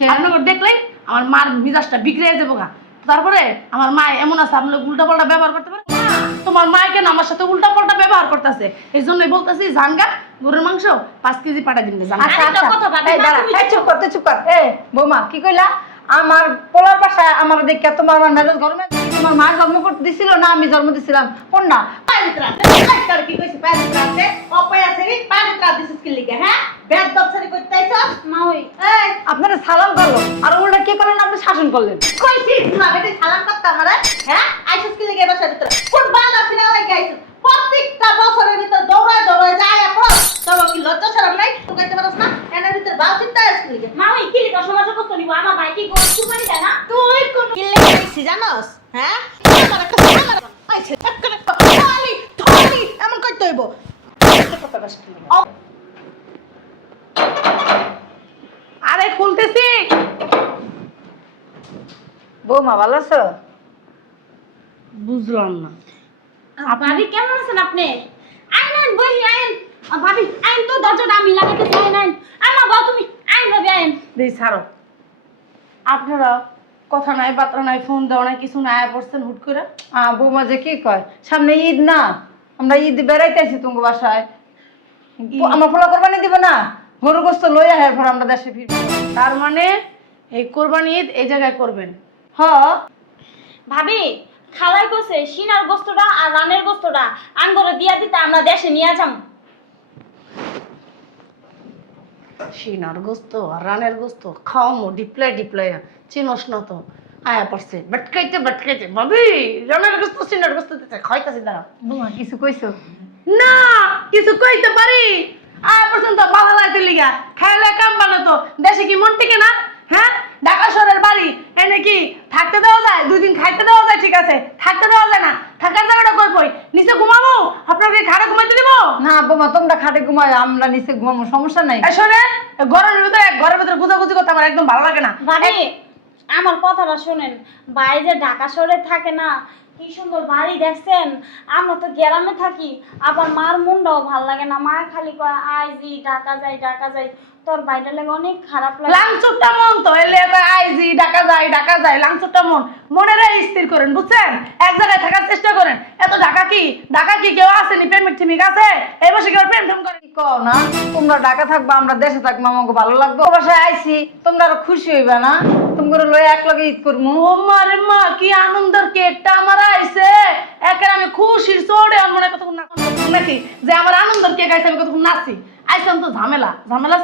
আপনাকে দেখলেই আমার মার মিজাজটা বিগড়ে যাবো গা। তারপরে আমার মা এমন আছে আপনি উল্টা পাল্টা ব্যবহার করতে পারেন। তোমার মা কেন আমার সাথে উল্টা পাল্টা ব্যবহার করতেছে, এই জন্যই বলতেছি জানগা গরুর মাংস 5 কেজি পাঠা দিন। চুপ কর চুপ কর। বৌমা কি কইলা? আমার পোলার বাসায় আমার দেখে তোমার মেজাজ গরমে। তোমার মা জন্ম করতে দিছিল না আমি জন্ম দিছিলাম? কোন না কি কইছে পাবিত্রা আছে অপয় আছে রে পাবিত্রা দিছিস কি লিগে? হ্যাঁ বেদ দপসারি করতে আইছস মা ওই এই আপনারা সালাম করলো আর উল্টা কি করলেন? আপনি শাসন করলেন। কইছিস না বেটা সালাম করতে আমারে? হ্যাঁ আইছস কি লিগে বাসার ভিতরে? কোন বান্দা ছিল লাগি আইছস? প্রত্যেকটা বছরের ভিতর দৌড়ায় দৌড়ায় যায় পড়ো। তবে কি লজ্জা শরম নাই? তুই কইতে পারছ না এর ভিতর বাল চিন্তা আছে কি লিগে? মা ওই কি লিখা সমাজে কষ্ট নিব আমার ভাই কি গোল কুরবানি দেয় না? তুই কোন কি লিগে আইছিস জানোস? হ্যাঁ আমার একটা সালাম আইছে থালি থালি এমন কইতে হইব। কথা বাস কি লিগে? আরে খুলতেছি। বৌমা ভালো আছো? বুঝলাম না ভাবি কেমন আছেন আপনি? আইন আইন বহি আইন। ভাবি আইন তো দরজাটা আমি লাগাতে চাই না। আমা বাবা তুমি আইন ভাবি আইন। দেই ছাড়ো। আপনারা কথা নাই বার্তা নাই ফোন দাও না কিছু না আয়া পড়ছেন হুট করে। বৌমা যে কি কয়, সামনে ঈদ না, আমরা ঈদ বেড়াইতে আছি তোমার বাসায়। আমার পোলা কোরবানি দিব না, গরু গোস্ত লইয়া এরপর আমরা দেশে ফিরবো। তার মানে এই কোরবানি ঈদ এই জায়গায় করবেন? হ ভাবি খালাই কইছে সিনার গোস্তটা আর রানের গোস্তটা আঙ্গরে দিয়া দিতে আমরা দেশে নিয়ে যাম। সিনার গোস্ত আর রানের গোস্ত খাওয়ামো ডিপ্লাই ডিপ্লাই চিনস না তো আয়া পড়ছে বাটকাইতে বাটকাইতে ভাবি রানের গোস্ত সিনার গোস্ত দিতে খাইতাছি দাঁড়া। বৌমা কিছু কইছো? না কিছু কইতে পারি আয়া পর্যন্ত ভালো লাগতে লিগা খাইলে কাম বানো তো দেশে কি মন টিকে না? হ্যাঁ ঢাকা শহরের বাড়ি এনে কি থাকতে দেওয়া যায়? 2 দিন খাইতে দেওয়া যায় ঠিক আছে, থাকতে দেওয়া যায় না। থাকার জায়গাটা করবই নিচে ঘুমাবো, আপনাকে খাড়ে ঘুমাইতে দিব না বৌমা তোমরা খাটে ঘুমায় আমরা নিচে ঘুমাবো, সমস্যা নাই। শোনে ঘরের ভিতরে ঘরের ভিতরে গুজাগুজি করতে আমার একদম ভালো লাগে না। ভাবি আমার কথাটা শুনেন, ভাই যে ঢাকা শহরে থাকে না, কি সুন্দর বাড়ি দেখছেন। আমরা তো গ্রামে থাকি, আবার মার মনটাও ভাল লাগে না। মা খালি কয় আইজি ঢাকা যাই ঢাকা যাই। তোর বাইটা লাগে অনেক খারাপ লাগে। লাংচুটা মন তো এলে আইজি ঢাকা যায় লাংচুটা মন মনেরা স্থির করেন বুঝছেন, এক জায়গায় থাকার চেষ্টা করেন। এত ঢাকা কি কেউ আসেনি প্রেমিক টিমিক আছে এই বসে কেউ প্রেম টেম করে? কি কও না, তোমরা ঢাকা থাকবা আমরা দেশে থাকবো, আমাকে ভালো লাগবে। বাসায় আইছি তোমরা আরো খুশি হইবা না? তোমরা লয়ে এক লগে ঈদ করবো। ও মারে মা কি আনন্দের কেকটা আমার আইছে, একের আমি খুশির চড়ে আমার মনে কতক্ষণ নাকি যে আমার আনন্দের কেক আইছে আমি কতক্ষণ নাচি। আইসাম তো ঝামেলা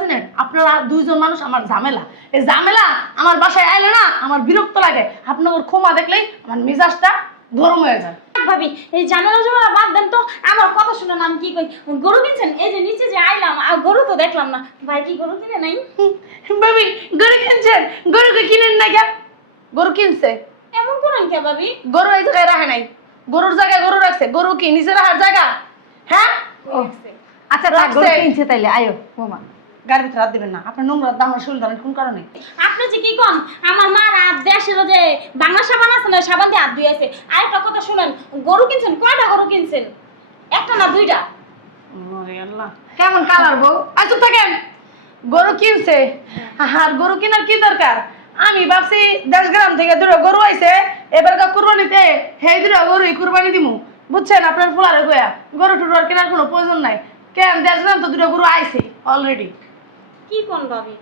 শুনেন আপনারা 2 জন মানুষ আমার ঝামেলা, এই ঝামেলা আমার বাসায় আইলে না আমার বিরক্ত লাগে। আপনার ক্ষমা দেখলেই আমার মিজাজটা গরম হয়ে যায়। ভাবি এই ঝামেলা বাদ দেন তো, আমার কথা শুনে নাম কি কই। গরু কিনছেন? এই যে নিচে যে আইলাম আর গরু তো দেখলাম না। ভাই কি গরু কিনে নাই? ভাবি গরু কিনছেন? গরুকে কিনেন না কেন? গরু কিনছে এমন করেন কে ভাবি? গরু এই জায়গায় রাখে নাই, গরুর জায়গায় গরু রাখছে। গরু কি নিচে রাখার জায়গা? হ্যাঁ আচ্ছা থাক, গরু কিনছে তাইলে আয়ো বৌমা। গাড়ির ভিতরে হাত দিবেন না, আপনার নোংরা দামের শরীর ধরেন কোন কারণে? আপনি যে কি কোন, আমার মা রাত দেশের যে বাংলা সাবান আছে না, সাবান দিয়ে হাত ধুইছে। আরেকটা কথা শুনেন, গরু কিনছেন? কয়টা গরু কিনছেন? একটা না 2টা? ওরে আল্লাহ কেমন কালার বউ? আচ্ছা থাকেন। গরু কিনছে আর গরু কেনার কি দরকার? আমি ভাবছি 10 গ্রাম থেকে 2টা গরু আইছে এবার কুরবানিতে সেই 2টা গরুই কুরবানি দিমু বুঝছেন। আপনার ফুলারে কয়া গরু টুরু আর কেনার কোনো প্রয়োজন নাই। কেন 10 গ্রাম তো 2টা গরু আইছে অলরেডি। কি কোন ভাবি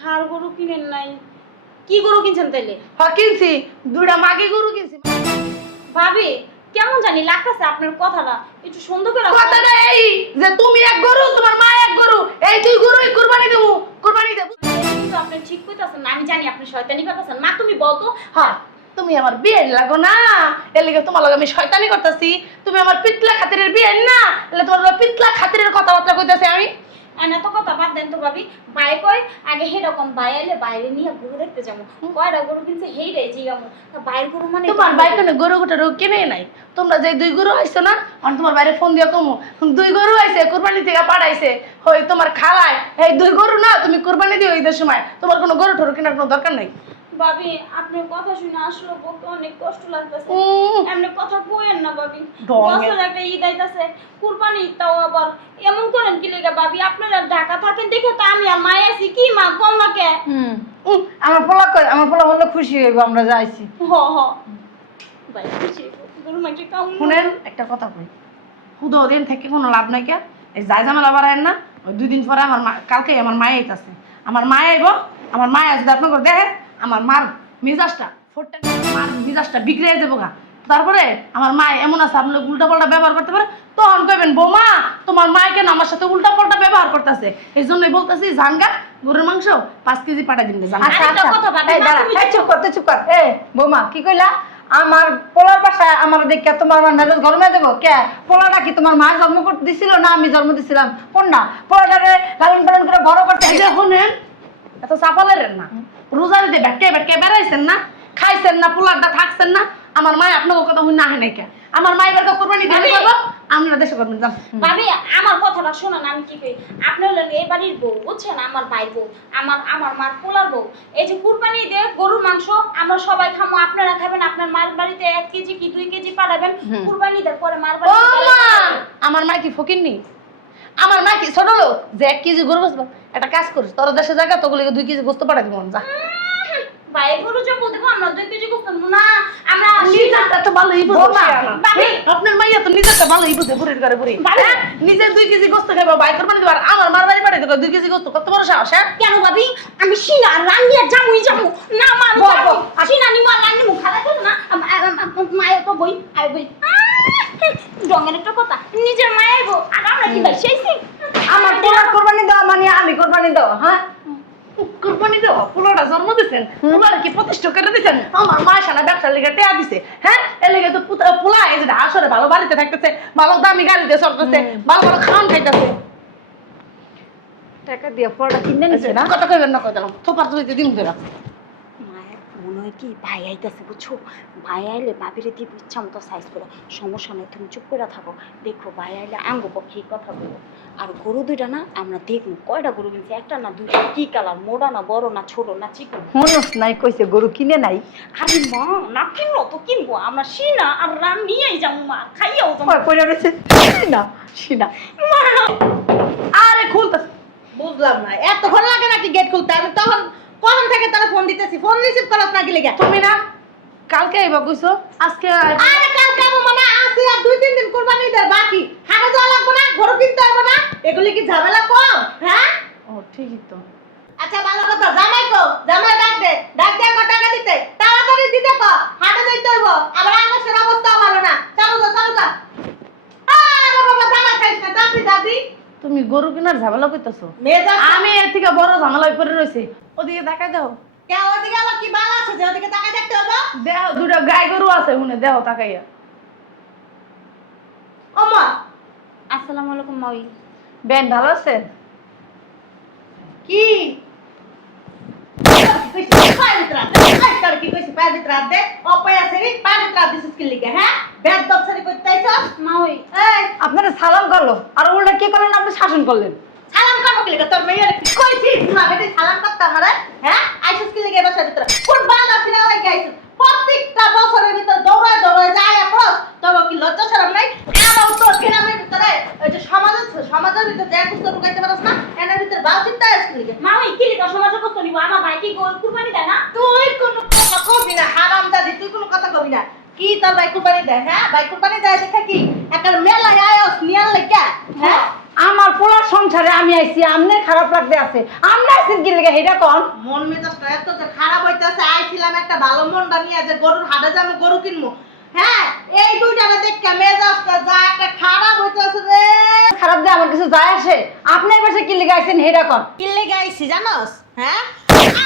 হার গরু কিনেন নাই? কি গরু কিনছেন তাইলে? হ্যাঁ কিনছি, 2টা মাগি গরু কিনছি। ভাবি কেমন জানি লাগতেছে আপনার কথাটা, একটু সুন্দর করে কথাটা এই যে তুমি এক গরু তোমার মা এক গরু, এই 2 গরুই কুরবানি দেবো, কুরবানি দেব। কিন্তু আপনি ঠিক কইতাছেন না, আমি জানি আপনি শয়তানি করতেছেন। মা তুমি বলতো। হ্যাঁ তুমি আমার বিয়ে লাগো না, এর লিগে তোমার লগে আমি শয়তানি করতেছি। তুমি আমার পিতলা খাতিরের বিয়ে না, এলে তোমার লগে পিতলা খাতিরের কথাবার্তা কইতাছি আমি। এত কথা বাদ দেন তো ভাবি। বাই কই আগে হেরকম বাই আইলে বাইরে নিয়ে গরু দেখতে যাবো। কয়টা গরু কিনছে হেই রে জিগামু। বাইরের গরু মানে তোমার ভাই কোনো গরু গোটা কিনে নাই। তোমরা যে 2 গরু আইছো না, আর তোমার বাইরে ফোন দিয়া কমু 2 গরু আইছে কুরবানি থেকে পাঠাইছে। হই তোমার খালায় এই 2 গরু না তুমি কুরবানি দিও ঈদের সময়, তোমার কোনো গরু টরু কেনার কোনো দরকার নাই। ভাবি আপনার কথা শুনে আসলে বলতে অনেক কষ্ট লাগতেছে। উম, এমনি কথা কইেন না ভাবি। ঢঙের। বছর একটা ঈদ আইতাছে, কুরবানি ঈদটাও আবার এমন করেন কি লেগে ভাবি? আপনারা ঢাকা থাকেন দেখে তো আমি আর মায়ে আছি, কি মা কোন মাকে? আমার পোলা হলে খুশি হইব আমরা যাইছি। হ হ ভাই খুশি গরু মাইকে কাম শুনেন একটা কথা কই, হুদো দিন থেকে কোনো লাভ নাই কে, এই যাই ঝামেলা বাড়ায়েন না। ওই 2 দিন পরে কালকে আমার মায়ে আইতাছে, আমার মায়ে আইব, আমার মায়ে যদি আপনাকে দেখে আমার মার মিজাজটা মার মিজাজটা বিগড়ে যাবো গা। তারপরে আমার মা এমন আছে আপনি উল্টা পাল্টা ব্যবহার করতে পারে, তখন কইবেন বৌমা তোমার মায় কেন আমার সাথে উল্টা পাল্টা ব্যবহার করতেছে। এই জন্যই বলতেছি জাঙ্গা গরুর মাংস 5 কেজি পাঠাই দিন। আরেকটা কথা ভাবি, এই দাঁড়া, এই চুপ কর। বৌমা কি কইলা? আমার পোলার বাসায় আমার দেখে তোমার মেজাজ গরমে দেবো কে? পোলাটা কি তোমার মা জন্ম করতে দিছিল না আমি জন্ম দিছিলাম? কোন না পোলাটারে লালন পালন করে বড় করতে এই যে শুনেন, এত চাপালের না, রোজার দিয়ে ভেটকে ভেটকে বেড়াইছেন না, খাইছেন না, পোলারটা থাকছেন না। আমার মায় আপনার কথা শুনে না নাই কে? আমার মায়ের বাড়িতে কোরবানি দিয়ে করবো, আমরা দেশে করবেন যান। ভাবি আমার কথাটা শোনান, আমি কি কই? আপনি হলেন এই বাড়ির বউ, বুঝছেন? আমার ভাই বউ, আমার মার পোলার বউ। এই যে কুরবানি ঈদে গরুর মাংস আমরা সবাই খামো, আপনারা খাবেন। আপনার মার বাড়িতে 1 কেজি কি 2 কেজি পাঠাবেন, কুরবানি ঈদের পরে মার ও বাড়িতে মা, আমার মা কি ফকিরনি? আমার মা কি ছোট লোক যে 1 কেজি গরু গোস্ত? একটা কাজ করিস, তোর দেশে জায়গা তোগুলো 2 কেজি গোস্ত পাঠাই দিব যা। ভাই গরু যে বলতে আমরা 2 কেজি গোস্ত না, আমরা নিজেরটা তো ভালোই বুঝে বৌমা, ভাবি। আপনার মাইয়া তো নিজেরটা ভালোই বুঝে বুড়ির ঘরে বুড়ি। ভাবি। হ্যাঁ? নিজের 2 কেজি গোস্ত খাইবা বাই কোরবানি দিবার, আমার মার বাড়ি পাঠাই দেবো 2 কেজি গোস্ত, কত বড় সাহস? হ্যাঁ কেন ভাবি? আমি সিনা রান্নিয়া জামুই যাবো না, মা আমি বল, যাবো বল। সিনা নি মা রান্নি মুখ খালা করো না, মায়ের তো বই আই বই জঙ্গের একটা কথা, নিজের মায়ের বউ আর আমরা কি ভাই সেইছি? আমার পোলার কোরবানি দাও মানে আমি কোরবানি দাও? হ্যাঁ কোরবানি দেওয়া পোলাটা জন্ম দিচ্ছেন, পোলার কি প্রতিষ্ঠা করে দিচ্ছেন? আমার মা সানা ব্যবসার লেগে টেয়া দিছে। হ্যাঁ এর লেগে তো পোলা এই যে আসরে ভালো বাড়িতে থাকতেছে, ভালো দামি গাড়িতে চড়তেছে, ভালো ভালো খাওয়ান খাইতেছে। টাকা দিয়ে পোলাটা কিনে নিছে না? কত কইবেন না কই দিলাম থোপার তুলিতে দিন ধরে। মায়ের মনে হয় কি ভাই আইতাছে, বুঝছো? ভাই আইলে ভাবিরে দিব ইচ্ছা মতো সাইজ করে, সমস্যা নেই, তুমি চুপ করে থাকো। দেখো ভাই আইলে আঙ্গো পক্ষে কথা বলবো। আর গরু দুইটা না আমরা দেখবো কয়টা গরু কিনছে, একটা না দুইটা, কি কালার, মোটা না বড় না ছোট না চিকন। মনস নাই কইছে গরু কিনে নাই। আরে মা না কিনলো তো কিনবো, আমরা সিনা আর রান নিয়েই যাবো, মা খাইয়াও যাবো। পড়ে রয়েছে না সিনা। মা আরে খুলতেছে বুঝলাম না, এতক্ষণ লাগে নাকি গেট খুলতে? আমি তখন কখন থেকে তারা ফোন দিতেছি, ফোন রিসিভ করছ নাকি লেগে? তুমি না কালকে আইবা কইছো, আজকে আরে কালকে আমি মানে আসি আর 2-3 দিন কুরবানি দেয় বাকি, হাটে যাওয়া লাগবে না, গরু কিনতে হবে না, এগুলি কি ঝামেলা কম? হ্যাঁ ও ঠিকই তো। আচ্ছা ভালো কথা, জামাই কো, জামাই ডাক দে কো টাকা দিতে, তাড়াতাড়ি দিতে কো, হাটে যাইতে হইব, আবার আকাশের অবস্থা ভালো না। চলো যা আরে বাবা জামাই খাইছ না, দাদি তুমি গরু কেনার ঝামেলা কইতাছো, মেজা আমি এর থেকে বড় ঝামেলা করে রইছি। ওদিকে দেখাই দাও, কে ওদিকে আবার কি বালা আছে যে ওদিকে টাকা দেখতে হবে? দেহ দুটো গাই গরু আছে শুনে দেহ তাকাইয়া। ওমা আসসালামু আলাইকুম মাই। বেন ভালো আছেন? কি কি কইছি পায় দিত রাত দে অপায় আছে রে, পায় দিত রাত দিছিস কি লিগে? হ্যাঁ ব্যাগ দপসারি করতে আইছস? মাই এই আপনারা সালাম করলো আর উল্টা কি করলেন? আপনি শাসন করলেন। সালাম করব কি লিগে? তোর মেয়ের কি কইছি তুই বেটি সালাম করতে আমারে? হ্যাঁ আইছস কি লিগে বাসার ভিতরে? কোন বান্দা ছিল লাগি আইছস? প্রত্যেকটা বছরের ভিতর দৌড়ায় যায় পড়স, তবে কি লজ্জা শরম নাই? আমার তো গ্রামের ভিতরে ওই যে সমাজের ভিতরে যে কুস্ত ঢুকাইতে পারছ না, এর ভিতরে বাল চিন্তা আইছস কি লিগে? মাই কি লিখা সমাজে কষ্ট নিব? আমার ভাই কি কুরবানি দেয় না? তুই কোনো কথা কবি না, হারামজাদি, তুই কোনো কথা কবি না। কি তোর ভাই কুরবানি দেয়? হ্যাঁ ভাই কুরবানি দেয় দেখা কি একটা মেলায় আয়স নিয়ার লেখা? হ্যাঁ আমার পোলার সংসারে আমি আইছি, আমনে খারাপ লাগতে আছে, আমনে আইছেন কি লেগে এটা কোন? মন মেজাজটা এত যে খারাপ হইতেছে, আইছিলাম একটা ভালো মনটা নিয়ে যে গরুর হাটে যাবো, গরু কিনবো। হ্যাঁ এই দুইটাকে দেখে মেজাজটা যা একটা খারাপ হইতেছে রে। খারাপ দিয়ে আমার কিছু যায় আসে? আপনি এবার কি লেগে আইছেন এটা কোন? কি লেগে আইছি জানোস? হ্যাঁ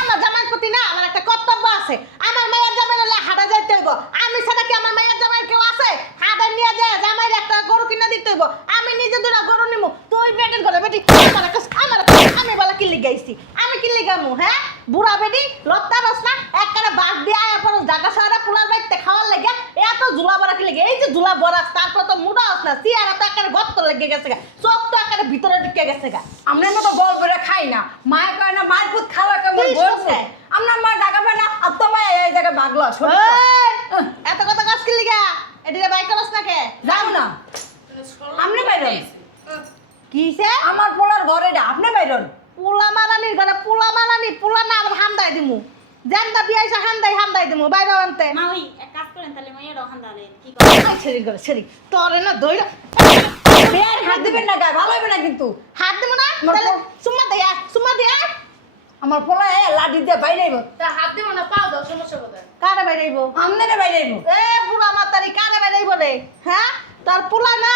আমার জামাইয়ের প্রতি না আমার একটা কর্তব্য আছে। আমার মেয়ের জামাই হলে হাটে যাইতে হইব, আমি ছাড়া কি আমার মেয়ের জামাইয়ের কেউ আছে? হাটে নিয়ে যায় জামাইয়ের একটা গরু কিনে দিতে হইব, আমি নিজে দুটা গরু নিমু। তুই বেটির ঘরে বেটি আমি বলা কি লেগে আইছি? আমি কি লেগে আমু? হ্যাঁ বুড়া বেটি লত্তা রস না একবারে বাদ দিয়ে আয়া পর জায়গা শহরে পোলার বাড়িতে খাওয়ার লেগে এত ঝুলা বড়া কি লেগে? এই যে ঝুলা বড়া তারপর তো মুডা আস না, সিয়ারা তো একেবারে গত্ত লেগে গেছে গা, চোখ তো একেবারে ভিতরে ঢুকে গেছে গা। আমরা মতো বল করে খাই না, মায়ের কয় না মায়ের পুত খাওয়া কেমন কি বলছে? শুনছে? আপনার মা টাকা পায় না আর তোমার এই জায়গায় ভাগলো এই, এত কথা কাজ কি লিগা এদিকে বাইক করছ না কে যাও না আপনি বাইরন কিছে আমার পোলার ঘর এটা আপনি বাইরন পুলা মারানির ঘরে পুলা মারানি পুলা না আবার হামদাই দিমু জানদা বিয়াইছে হামদাই দিমু বাইরে আনতে মা ওই এক কাজ করেন তাহলে মাইয়া রহান দালে কি করে ছেড়ি করে ছেড়ি তোরে না দইরা বের হাত দিবেন না গায়ে ভালো হবে না কিন্তু হাত দিমু না তাহলে সুম্মা দিয়া আমার পোলা লাঠি দিয়ে বাইরেইব তা হাত দিব না পাও দাও সমস্যা কোথায় কারে বাইরেইবো আমনে বাইরেইব এ বুড়া মাতারি কারে বাইরেইবো রে হ্যাঁ তোর পুলা না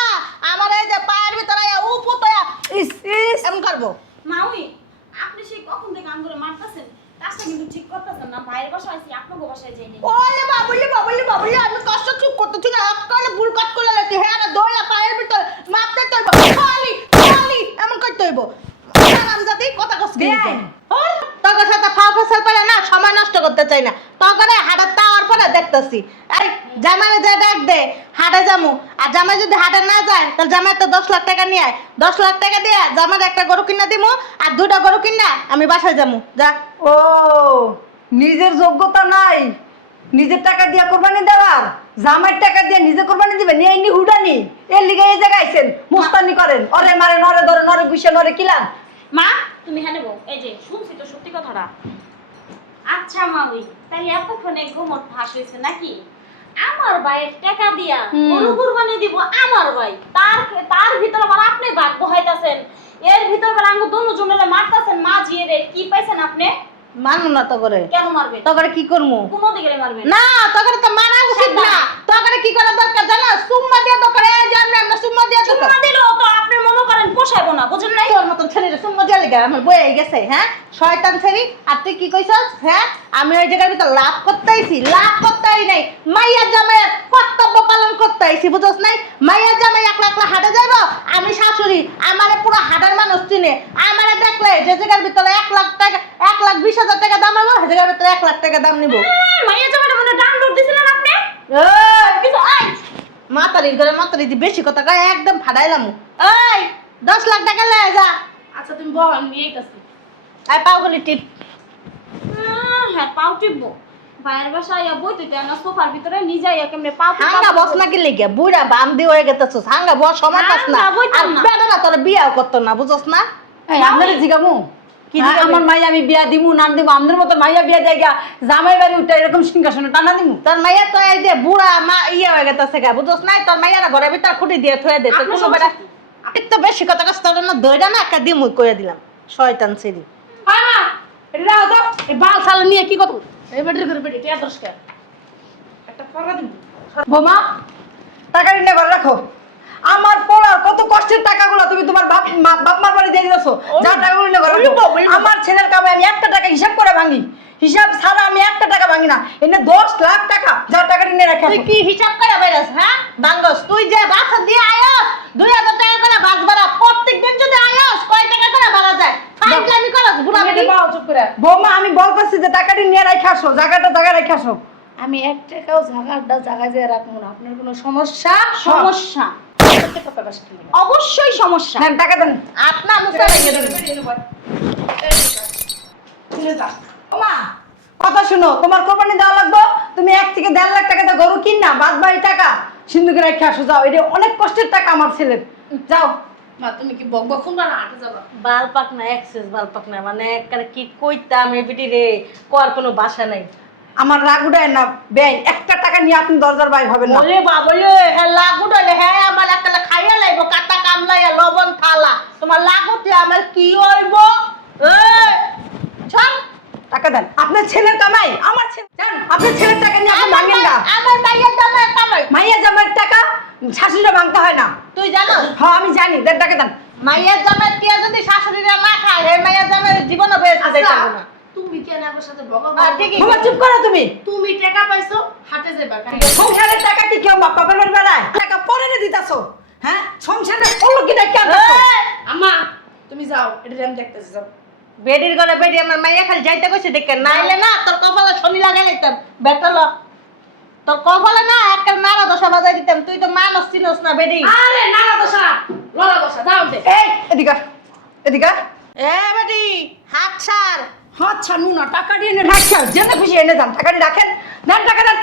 আমার এই যে পায়ের ভিতরে উপতয়া ইস ইস এমন করবো মা ওই আপনি সেই কখন থেকে আঙ্গুলে মারতাছেন কাজটা কিন্তু ঠিক করতেছেন না বাইরের বাসায় আছি আপনাকে বাসায় যাইনি ওলে বাবুলি আমি কষ্ট চুপ করতেছি না কালে ভুল কাট করে লেতে হ্যাঁ না দইলা পায়ের ভিতর মারতে তৈব খালি এমন করতে হইব আমি যাতে কথা কস বেআইন। তোর সাথে ফাও ফেসাল পারে না সময় নষ্ট করতে চাই না তগরে হাড়া তাওয়ার পরে দেখতেছি এই জামাই যে ডাক দে হাটে যামু আর জামাই যদি হাটে না যায় তাহলে জামাই তো 10 লাখ টাকা নিয়ে আয় 10 লাখ টাকা দিয়ে জামাই একটা গরু কিনা দিমু আর দুটা গরু কিনা আমি বাসায় যামু যা ও নিজের যোগ্যতা নাই নিজের টাকা দিয়ে কোরবানি দেওয়ার জামাইয়ের টাকা দিয়ে নিজে কোরবানি দিবেন এই নি হুডানি এর লিগে এই জায়গায় আইছেন মুস্তানি করেন ওরে মারে নরে ধরে নরে বুঝে নরে কিলান মা তুমি হ্যাঁ নেবো এই যে শুনছি তো সত্যি কথাটা আচ্ছা মা ওই তাহলে এতক্ষণে ঘুমট ফাঁস হয়েছে নাকি আমার ভাইয়ের টাকা দিয়া গরু কুরবানি দিব আমার ভাই তার ভিতর আবার আপনি ভাগ বহাইতাছেন এর ভিতর আবার আঙ্গু দোনো জনের মারতাছেন মা জিয়ে রে কি পাইছেন আপনি মানু না তগরে কেন মারবে তগরে কি করমু কোন দিকে মারবে না তগরে তো মানা উচিত না তগরে কি করা দরকার জানো সুম্মা দিয়ে দরকার এই যে আমরা সুম্মা দিয়ে দরকার চুমা দিলেও তো আপনি মনে করেন পোষাইবো না বুঝেন নাই তোর মতন ছেলেরে সুম্মা দিয়ে লাগা আমার বই গেছে হ্যাঁ শয়তান ছেড়ি আর তুই কি কইছস হ্যাঁ আমি ওই জায়গার ভিতর লাভ করতেই নাই মাইয়া জামাইয়ের কর্তব্য পালন করতে আইছি বুঝছস নাই মাইয়া জামাই একলা একলা হাটে যাইব আমি শাশুড়ি আমারে পুরো হাটের মানুষ চিনে আমারে দেখলে যে জায়গার ভিতরে 1 লাখ টাকা 1,20,000 টাকা দাম হইব সেই জায়গার ভিতরে 1 লাখ টাকা দাম নিব মাইয়া জামাইটা মনে ডাউনলোড দিছিলেন আপনি এই কিছু আই মাতারির ঘরে মাতারি দি বেশি কথা কয় একদম ফাড়াইলাম এই 10 লাখ টাকা লয়ে যা আচ্ছা তুমি বল আমি এইতাছি আই পাওগুলি টিপ হ্যাঁ পাও টিপবো ভাইয়ের বাসায় বই তুই না সোফার ভিতরে নিজে কেমনে পাও হাঙ্গা বস না কি লিগে বুড়া বান্দি হয়ে গেতেছস হাঙ্গা বস সময় পাস না হাঙ্গা বইতাম আর না। বেটা তোর বিয়াও করত না বুঝছস না এই আপনারে জিগামু কি হ্যাঁ, জিগাবি? আমার মাইয়া আমি বিয়া দিমু না দিব আমাদের মতো মাইয়া বিয়া দেয় গিয়া জামাই বাড়ি উঠে এরকম সিংহাসনে টানা দিমু তোর মাইয়া তো এই যে বুড়া মা ইয়া হয়ে গেতেছে গা বুঝছস না তোর মাইয়ারা ঘরে ভিতর খুঁটি দিয়ে থয়ে দে তো আপনার কোনো বেটা সমস্যা তো বেশি কথা কষ্ট না দইরা না একটা দিমু কইয়া দিলাম শয়তান ছেড়ি হয় মা এটা দাও তো এই বাল সালে নিয়ে কি করব এই বেটির করে বেটি টিয়া দরকার একটা পড়া দিব বোমা টাকা নিয়ে ঘরে রাখো আমার পোলার কত কষ্টের টাকাগুলো তুমি তোমার বাপ মার বাড়ি দিয়ে দিয়েছো যার টাকাগুলো নিয়ে ঘরে রাখো। আমার ছেলের কামে আমি একটা টাকা হিসাব করে ভাঙি হিসাব ছাড়া আমি একটা টাকা ভাঙি না এনে 10 লাখ টাকা যার টাকা নিয়ে রাখে তুই কি হিসাব করে বেরাস হ্যাঁ বাঙ্গস তুই যে বাসা দিয়ে আয়স 2000 টাকা করে বাস ভাড়া প্রত্যেকদিন যদি আয়স কয় টাকা করে ভাড়া যায় ফাইজলামি করস বুড়া তুমি বেটি এটা পাও চুপ করে বৌমা আমি বলতেছি যে টাকাটি নিয়ে রাখে আসো জায়গাটা জায়গায় রেখে আসো আমি এক টাকাও জায়গায় যেয়ে রাখবো না আপনার কোনো সমস্যা সমস্যা কথা বাসা থেকে অবশ্যই সমস্যা নেন টাকা দেন আপনা মুসা লাগিয়ে দেবেন মা কথা শুনো তোমার কোরবানি দেওয়া লাগবে তুমি 1 থেকে 1.5 লাখ টাকা দিয়ে গরু কিন না বাদ বাকি টাকা সিন্ধুকে রেখে আসো যাও এটা অনেক কষ্টের টাকা আমার ছেলের যাও মা তুমি কি বকবক খুলবা না হাঁটে যাবা বাল পাক না এক্সেস বাল পাক না মানে একবারে কি কইতাম এই বিটি রে কোয়ার কোনো বাসা নাই আমার রাগ উঠায় না বেআইন একটা টাকা নিয়ে আপনি দরজার বাইরে হবেন না ওরে বাবলে হ্যাঁ লাগু ডলে হ্যাঁ আমার একটা খাইয়া লাইব কাটা কামলাইয়া লবণ থালা তোমার লাগুতে আমার কি হইব এই চল টাকা দেন আপনার ছেলের কামাই আমার ছেলে জান আপনার ছেলের টাকা নিয়ে আপনি ভাঙেন না আমার মাইয়ের দামে কামাই মাইয়া জামাইয়ের টাকা শাশুড়িরা ভাঙতে হয় না তুই জানো হ্যাঁ আমি জানি দেন টাকা দেন মাইয়ের জামের টিয়া যদি শাশুড়িরা না খায় হে মাইয়ের জামের জীবনও বেঁচে যাইতে পারবে না তুমি কেন আমার সাথে বকবক ঠিকই বাবা চুপ করো তুমি তুমি টাকা পাইছো হাটে যাবা সংসারের টাকা কি কেউ বাপ বাপের বাড়ি বেড়ায় টাকা পরে দিতাছো হ্যাঁ সংসারে পড়লো কি টাকা এই, আম্মা তুমি যাও এটা আমি দেখতেছি যাও বেডির ঘরে বেডি আমার মাইয়া খালি যাইতে কইছে দেখে নাইলে না তোর কপালে শনি লাগাই লাইতাম বেটাল তোর কপালে না একটা নাড়া দশা বাজাই দিতাম তুই তো মানুষ চিনস না বেডি আরে নালা দশা ললা দশা যাও দে এই এদিকে আয়, এদিকে আয়। এ বেডি হাত ছাড় আচ্ছা নুনা টাকা দিয়ে এনে রাখছেন, যেতে খুশি এনে যান, টাকা দিয়ে রাখেন, দেন টাকা দেন,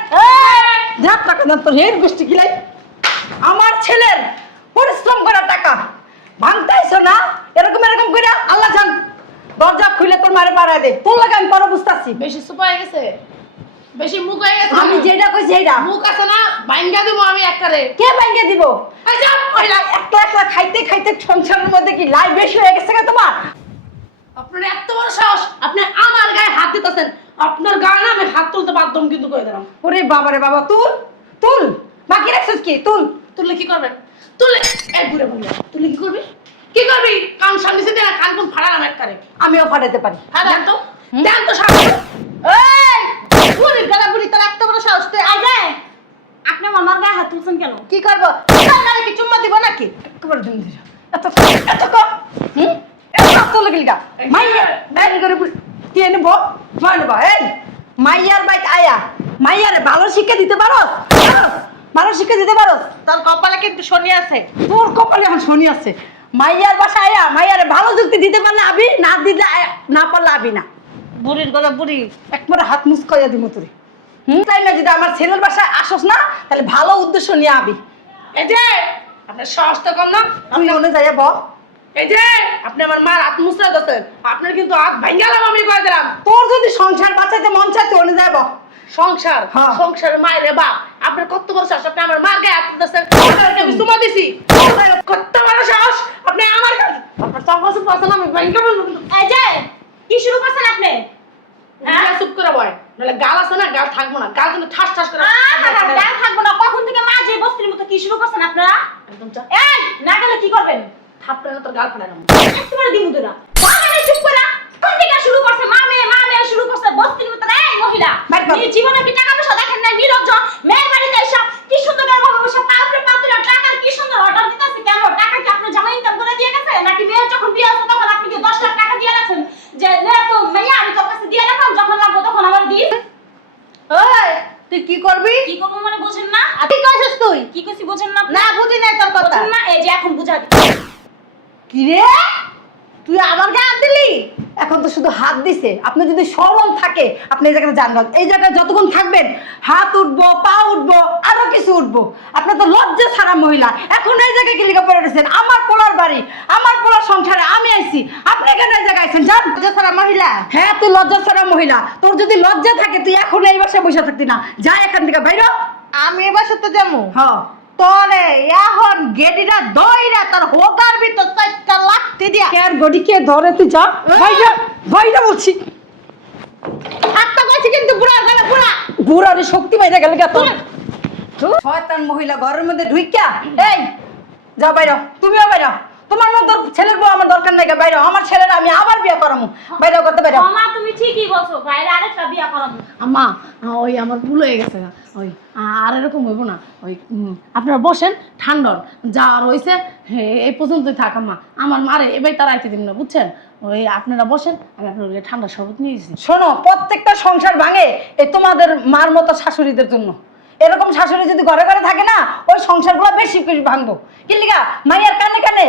দেন টাকা দেন, তোর হের গোষ্ঠী গিলাই আমার ছেলের পরিশ্রম করা টাকা ভাঙতাইছো না, এরকম এরকম করে আল্লাহ জান দরজা খুলে তোর মারে পাড়ায় দে, তোর লাগে আমি পরে বুঝতেছি। বেশি সুপ হয়ে গেছে, বেশি মুখ হয়ে গেছে। আমি যেটা কইছি এইটা মুখ আছে না, বাইঙ্গা দিব আমি একবারে। কে ভাঙিয়ে দিব? আচ্ছা একলা একলা খাইতে খাইতে সংসারের মধ্যে কি লাই বেশি হয়ে গেছে না তোমার? আপনার এত বড় সাহস, আপনি আমার গায়ে হাত দিতেছেন। আপনার গায়ে না আমি হাত তুলতে বাধ্য কিন্তু করে দিলাম। ওরে বাবা রে বাবা, তুল তুল, বাকি রাখছিস কি? তুল। তুললে কি করবেন? তুললে এক ঘুরে বললে তুললে কি করবি? কি করবি? কান সামনে দিয়ে কান কোন ফাড়ালাম একবারে। আমিও ফাটাতে পারি। দেন তো, দেন তো সাহস। এই বুড়ি গলা বুড়ি তোর এত বড় সাহস তুই আয় আগে আপনি আমার মার গায়ে হাত তুলছেন কেন? কি করব? কান্নারে কি চুম্মা দিব নাকি? একবার দিন দিন এত এত কম হুম এত তো লাগিলগা মাইয়া বাইরে করে কি এনে বল মানে বা এই মাইয়ার বাইক আয়া মাইয়ারে ভালো শিক্ষা দিতে পারো, ভালো শিক্ষা দিতে পারো? তোর কপালে কিন্তু শনি আছে। তোর কপালে এখন শনি আছে। মাইয়ার বাসা আয়া মাইয়ারে ভালো যুক্তি দিতে পারলে আবি, না দিলে না পারলে আবি না। বুড়ির গলা বুড়ি একবার হাত মুসকাইয়া দিব তোরে। তাই না, যদি আমার ছেলের বাসায় আসস না তাহলে ভালো উদ্দেশ্য নিয়ে আবি। এই যে আপনার সাহস তো কম না। তুই মনে যাইয়া বল, এই যে আপনি আমার মার হাত মুছরা দিতেন, আপনার কিন্তু হাত ভাঙালাম আমি করে দিলাম। তোর যদি সংসার বাঁচাইতে মন চায় তুই যাইব। সংসার, হ্যাঁ। সংসারের মায়ের বাপ, আপনার কত বড় সাহস, আপনি আমার মার গায়ে হাত দিতেছেন। আমি চুমা দিছি, কত বড় সাহস আপনি আমার গায়ে, আপনার চাপাশে পাশাল আমি ভাঙা বলবো। এই যে কি শুরু করছেন আপনি? হ্যাঁ চুপ করে বয়, নাহলে গাল আছে না, গাল থাকবো না, গাল কিন্তু ঠাস ঠাস করে গান থাকবো না। কখন থেকে মাঝে বস্তির মতো কি শুরু করছেন আপনারা? একদম চা এই না গেলে কি করবেন? থাপড়ে না তোর গাল ফাটাই না। একেবারে দিমু তো না। বাগানে চুপ করে কোন থেকে শুরু করছে? মা মেয়ে শুরু করছে বস্তির মতো। এই মহিলা বাইর কর। এই জীবনে কি টাকা পয়সা দেখেন না? নিরজ্জ মেয়ের বাড়িতে এসে কি সুন্দর করে বাবা বসে পাউরে পাতুরা টাকার কি সুন্দর অর্ডার দিতেছে। কেন টাকা কি আপনার জামাই ইনকাম করে দিয়ে গেছে, নাকি মেয়ে যখন বিয়ে হচ্ছে তখন আপনি কি 10 লাখ টাকা দিয়ে রাখছেন যে নে তো মাইয়া আমি তোর কাছে দিয়ে রাখলাম, যখন লাগবে তখন আমার দিস? ওই তুই কি করবি? কি করবো মানে বুঝেন না? কি কইছিস তুই? কি কইছি বুঝেন না? না বুঝি নাই তোর কথা। বুঝেন না? এই যে এখন বুঝা কি রে তুই আমার গায়ে হাত দিলি? এখন তো শুধু হাত দিছে। আপনি যদি সরল থাকে আপনি এই জায়গাতে জানবেন, এই জায়গায় যতক্ষণ থাকবেন হাত উঠবো, পা উঠবো, আরো কিছু উঠবো। আপনি তো লজ্জা ছাড়া মহিলা, এখন এই জায়গায় কি লিখে পড়ে রয়েছেন? আমার পোলার বাড়ি, আমার পোলার সংসারে আমি আইছি, আপনি কেন এই জায়গায় আইছেন? জান লজ্জা ছাড়া মহিলা? হ্যাঁ তুই লজ্জা ছাড়া মহিলা। তোর যদি লজ্জা থাকে তুই এখন এই বাসায় বসে থাকতি না, যা এখান থেকে বাইরে। আমি এবার সত্যি যাবো হ্যাঁ তোরে এখন গেডিরা দইরা তোর হোগার ভিতর চারটা লাগতে দিয়া কেয়ার গডি কে ধরে, তুই যা বাইরে, বাইরে বলছি। হাতটা কইছি কিন্তু বুড়া গলা বুড়া বুড়ারে শক্তি বাইরে গেল কে তোর? শয়তান মহিলা ঘরের মধ্যে ঢুইকা, এই যাও বাইরে, তুমিও বাইরে। তোমার মতো ছেলের বউ আমার দরকার নাই, বাইরে। আমার ছেলের আমি আবার বিয়ে করামু, বাইরে করতে বাইরে। মা তুমি ঠিকই বলছো, বাইরে আরেকটা বিয়া করাবো। আম্মা ওই আমার ভুল হয়ে গেছে, ওই আর এরকম হইব না। ওই আপনারা বসেন, ঠান্ডর যা রয়েছে এই পর্যন্তই থাক। আম্মা আমার মারে এবার তার আইতে দিন না, বুঝছেন? ওই আপনারা বসেন, আমি আপনার ঠান্ডা শরবত নিয়ে এসেছি। শোনো, প্রত্যেকটা সংসার ভাঙে এই তোমাদের মার মতো শাশুড়িদের জন্য। এরকম শাশুড়ি যদি ঘরে ঘরে থাকে না, ওই সংসারগুলো বেশি করে ভাঙবো। কি লিগা? মাইয়ার কানে কানে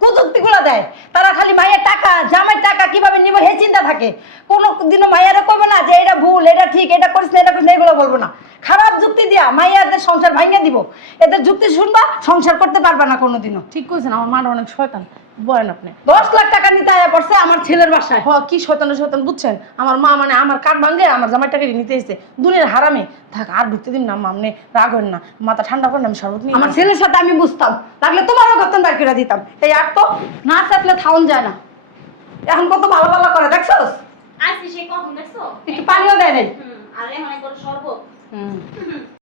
কুযুক্তিগুলো দেয়। তারা খালি মায়ের টাকা, জামাইয়ের টাকা কিভাবে নিব হে চিন্তা থাকে। কোনো দিনও মাইয়ারে কইবে না যে এটা ভুল, এটা ঠিক, এটা করিস না, এটা করিস না, এগুলো বলবো না। খারাপ যুক্তি দিয়া মাইয়াদের সংসার ভাঙিয়ে দিব। এদের যুক্তি শুনবা, সংসার করতে পারবা না কোনোদিনও। ঠিক কইছেন, আমার মাটা অনেক শয়তান। বলেন আপনি 10 লাখ টাকা নিতে আয়া পড়ছে আমার ছেলের বাসায়। কি শয়তানের শয়তান, বুঝছেন? আমার মা মানে আমার কাঠ ভাঙে আমার জামাইটাকে নিতে এসেছে দুনিয়ার হারামে। থাক আর ঢুকতে দিন না আম্মা, আপনি রাগ হন না, মাথা ঠান্ডা করেন, আমি শরবত নিয়ে আমার ছেলের সাথে আমি বুঝতাম, লাগলে তোমারও গতন বার করে দিতাম। এই আর তো না চাপলে থাউন যায় না। এখন কত ভালো ভালো করে দেখছোস? আজকে সে কখন দেখছো? একটু পানিও দেয় নাই। আর এখন একবার শরবত।